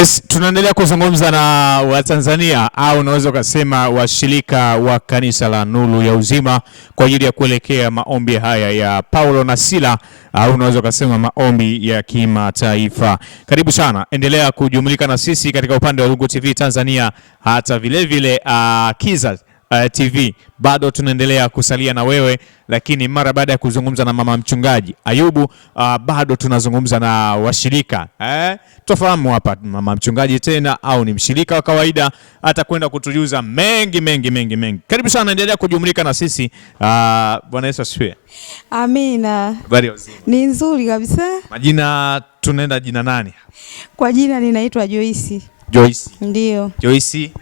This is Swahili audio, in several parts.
Yes, tunaendelea kuzungumza na Watanzania au unaweza kusema washirika wa kanisa la Nuru ya Uzima kwa ajili ya kuelekea maombi haya ya Paulo na Sila au unaweza kusema maombi ya kimataifa. Karibu sana, endelea kujumlika na sisi katika upande wa Rungu TV Tanzania, hata vile vile Kiza TV. Bado tunaendelea kusalia na wewe, lakini mara baada ya kuzungumza na mama mchungaji Ayubu, bado tunazungumza na washirika. Tufahamu hapa mama mchungaji tena au ni mshirika wa kawaida, atakwenda kutujuza mengi. Karibu sana, endelea kujumlika na sisi. Bwana Yesu asifiwe. Amina. Habari uzima? Ni nzuri kabisa. Majina, tunaenda jina nani? Kwa jina ninaitwa Joyce. Joyce. Ndio. Joyce.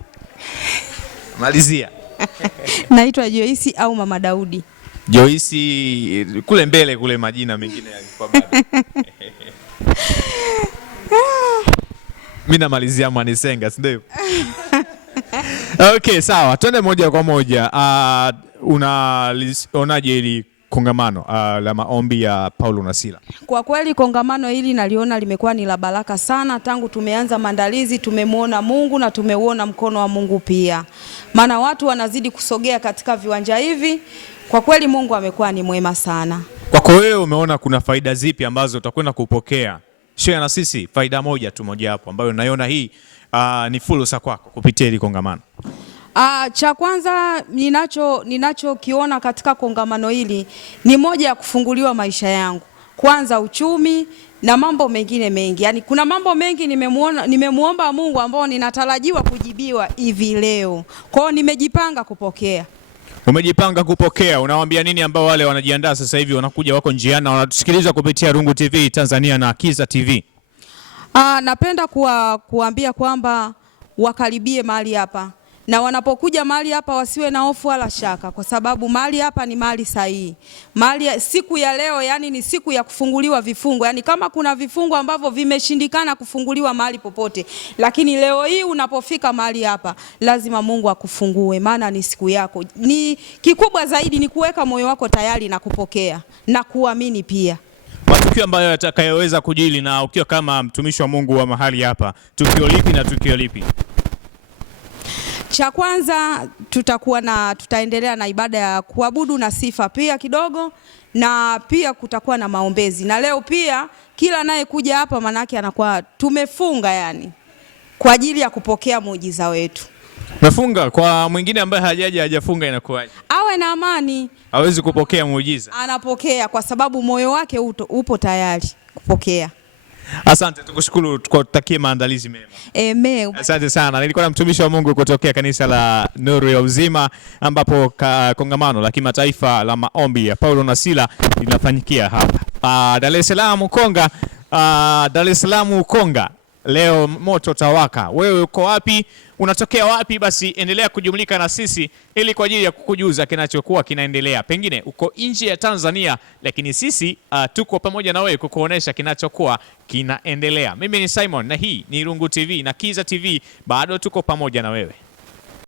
Malizia. Naitwa Joyce au Mama Daudi. Joyce kule mbele kule majina mengine yalikuwa bado. Mimi namalizia Mwanisenga, si ndio? Okay, sawa. Twende moja kwa moja. Unaonaje ili kongamano la maombi ya Paulo na Sila? Kwa kweli kongamano hili naliona limekuwa ni la baraka sana. Tangu tumeanza maandalizi tumemwona Mungu na tumeuona mkono wa Mungu pia. Maana watu wanazidi kusogea katika viwanja hivi. Kwa kweli Mungu amekuwa ni mwema sana. Kwako wewe umeona kuna faida zipi ambazo utakwenda kupokea? Share na sisi faida moja tu, moja hapo ambayo naiona hii ni fursa kwako kupitia hili kongamano. Cha kwanza ninachokiona katika kongamano hili ni moja ya kufunguliwa maisha yangu. Kwanza uchumi na mambo mengine mengi. Yaani kuna mambo mengi nimemuomba Mungu ambao ninatarajiwa kujibiwa hivi leo. Kwa hiyo nimejipanga kupokea. Umejipanga kupokea. Unawaambia nini ambao wale wanajiandaa sasa hivi wanakuja wako njiani na wanatusikiliza kupitia Rungu TV Tanzania na Kiza TV? Napenda kuambia kwamba wakaribie mahali hapa. Na wanapokuja mahali hapa wasiwe na hofu wala shaka, kwa sababu mahali hapa ni mahali sahihi. Siku ya leo yani ni siku ya kufunguliwa vifungo. Yani kama kuna vifungo ambavyo vimeshindikana kufunguliwa mahali popote, lakini leo hii unapofika mahali hapa lazima Mungu akufungue, maana ni siku yako. Ni kikubwa zaidi ni kuweka moyo wako tayari na kupokea na kuamini pia. Matukio ambayo yatakayoweza kujili na ukiwa kama mtumishi wa Mungu wa mahali hapa, tukio lipi na tukio lipi? Cha kwanza tutaendelea na ibada ya kuabudu na sifa pia kidogo, na pia kutakuwa na maombezi. Na leo pia kila naye kuja hapa manake anakuwa tumefunga yani kwa ajili ya kupokea muujiza wetu. Mefunga kwa mwingine ambaye hajafunga inakuwaje? Awe na amani. Hawezi kupokea muujiza? Anapokea kwa sababu moyo wake upo tayari kupokea. Asante, tukushukuru, tukutakie maandalizi mema. Amen. Asante sana. Nilikuwa na mtumishi wa Mungu kutokea kanisa la Nuru ya Uzima ambapo kongamano la kimataifa la maombi ya Paulo na Sila linafanyikia hapa Dar es Salaam Ukonga. Dar es Salaam Ukonga. Leo moto tawaka. Wewe uko wapi? Unatokea wapi? Basi endelea kujumlika na sisi ili kwa ajili ya kukujuza kinachokuwa kinaendelea. Pengine uko nje ya Tanzania, lakini sisi tuko pamoja na wewe kukuonesha kinachokuwa kinaendelea. Mimi ni Simon na hii ni Rungu TV na Kiza TV. Bado tuko pamoja na wewe.